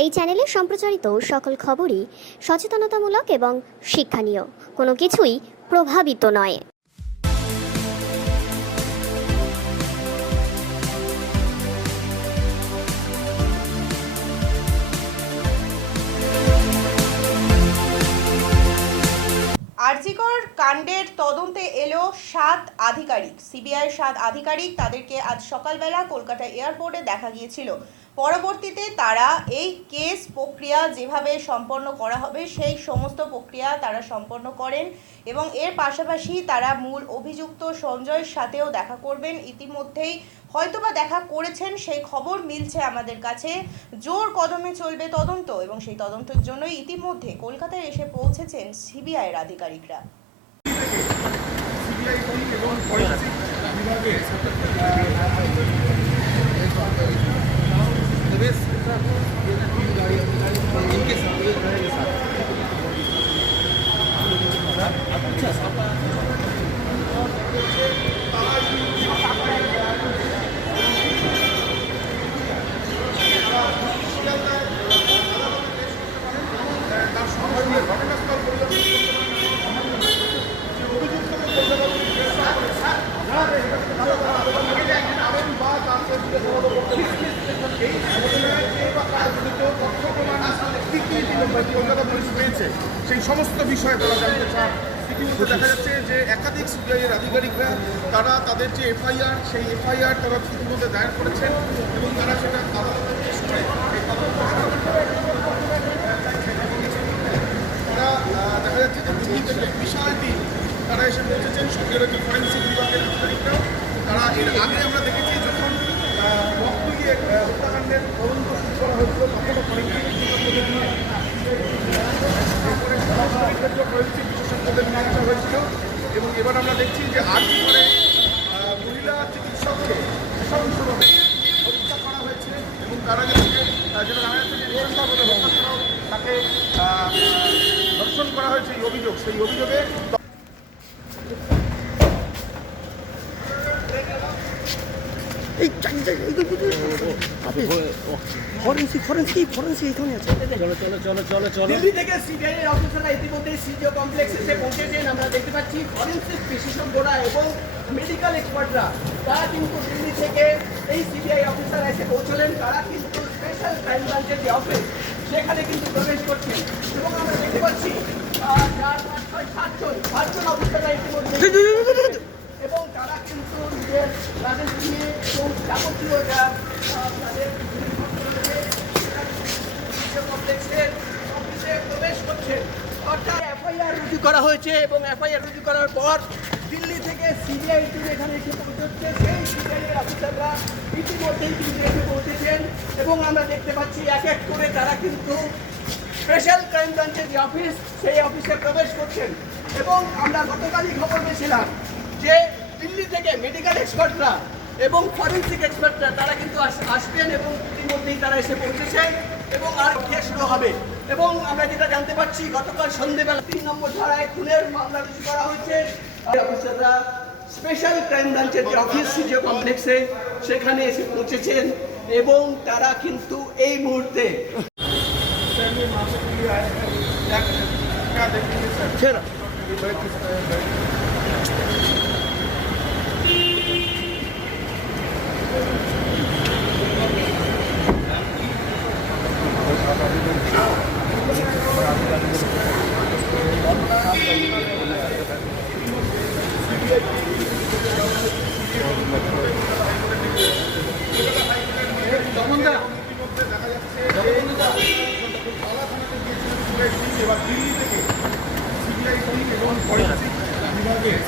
এই চ্যানেলে সম্প্রচারিত সকল খবরই সচেতনতামূলক এবং শিক্ষণীয়, কোনো কিছুই প্রভাবিত নয়। আরজিকর কাণ্ডের তদন্তে এলো 7 আধিকারিক। সিবিআই 7 আধিকারিক, তাদেরকে আজ সকালবেলা কলকাতা এয়ারপোর্টে দেখা গিয়েছিল। পরবর্তীতে তারা এই কেস প্রক্রিয়া যেভাবে সম্পন্ন করা হবে সেই সমস্ত প্রক্রিয়া তারা সম্পন্ন করেন এবং এর পাশাপাশি তারা মূল অভিযুক্ত সঞ্জয়ের সাথেও দেখা করবেন। ইতিমধ্যেই হয়তোবা দেখা করেছেন, সেই খবর মিলছে আমাদের কাছে। জোর কদমে চলবে তদন্ত এবং সেই তদন্তের জন্যই ইতিমধ্যে কলকাতায় এসে পৌঁছেছেন সিবিআইয়ের আধিকারিকরা। কলকাতা পুলিশ পেয়েছে সেই সমস্ত বিষয়ে তারা জানতে চান। ইতিমধ্যে দেখা যাচ্ছে যে একাধিক সিবিআইয়ের আধিকারিকরা তারা তাদের যে এফআইআর সেই এফআইআর তারা ইতিমধ্যে দায়ের করেছেন এবং তারা সেটা আদালতে পেশ করে তারা দেখা যাচ্ছে যে দিল্লি থেকে বিশাল টিম তারা এসে পৌঁছেছেন। সঙ্গে রয়েছে ফরেন্সিক বিভাগের আধিকারিকরাও। তারা এর আগে আমরা দেখেছি যখন বকটুলির হত্যাকাণ্ডের তদন্ত শুরু করা হয়েছিল তখনও ফরেন্সিক বিশেষজ্ঞদের নিয়ে বিশেষজ্ঞদের নিয়ে আসা হয়েছিল এবং এবার আমরা দেখছি যে আজকে করে মহিলা চিকিৎসককে নৃশংসভাবে হত্যা করা হয়েছে এবং তারা যেটা জানা যাচ্ছে যে নৃশংসভাবে হত্যা করা তাকে ধর্ষণ করা হয়েছে এই অভিযোগ। সেই অভিযোগে দিল্লি থেকে সিবিআই এর অফিসাররা ইতিমধ্যে সিজিও কমপ্লেক্সে এসে পৌঁছেছেন। আমরা দেখতে পাচ্ছি ফরেন্সিক বিশেষজ্ঞরা এবং মেডিকেল এক্সপার্টরা তারা কিন্তু দিল্লি থেকে এই সিবিআই অফিসাররা এসে পৌঁছলেন। তারা কিন্তু স্পেশাল ক্রাইম ব্রাঞ্চের যে অফিস সেখানে কিন্তু প্রবেশ করছেন এবং আমরা দেখতে পাচ্ছি 7জন অফিসাররা ইতিমধ্যে এবং তারা কিন্তু নিজের তাদের নিয়ে এবং যাবতীয় তাদের কমপ্লেক্সের অফিসে প্রবেশ করছে। অর্থাৎ এফআইআর রুজু করা হয়েছে এবং এফআইআর রুজু করার পর দিল্লি থেকে সিবিআই টিম এখানে এসে পৌঁছচ্ছে। সেই সিবিআইয়ের অফিসাররা ইতিমধ্যেই কিন্তু এসে পৌঁছেছেন এবং আমরা দেখতে পাচ্ছি এক এক করে তারা কিন্তু স্পেশাল ক্রাইম ব্রাঞ্চের যে অফিস সেই অফিসে প্রবেশ করছেন এবং আমরা গতকালই খবর পেয়েছিলাম যে দিল্লি থেকে মেডিকেল এক্সপার্টরা এবং ফরেন্সিক এক্সপার্টরা তারা কিন্তু আসবেন এবং ইতিমধ্যেই তারা এসে পৌঁছেছে এবং আর কেস শুরু হবে। এবং আমরা যেটা জানতে পারছি গতকাল সন্ধ্যেবেলা 3 নম্বর ধারায় খুনের মামলা রুজু করা হয়েছে। অফিসাররা স্পেশাল ক্রাইম ব্রাঞ্চের যে অফিস সিজিও কমপ্লেক্সে সেখানে এসে পৌঁছেছেন এবং তারা কিন্তু এই মুহূর্তে এবার দিল্লি থেকে সিবিআই টিম এবং ফরেন্সিক বিভাগের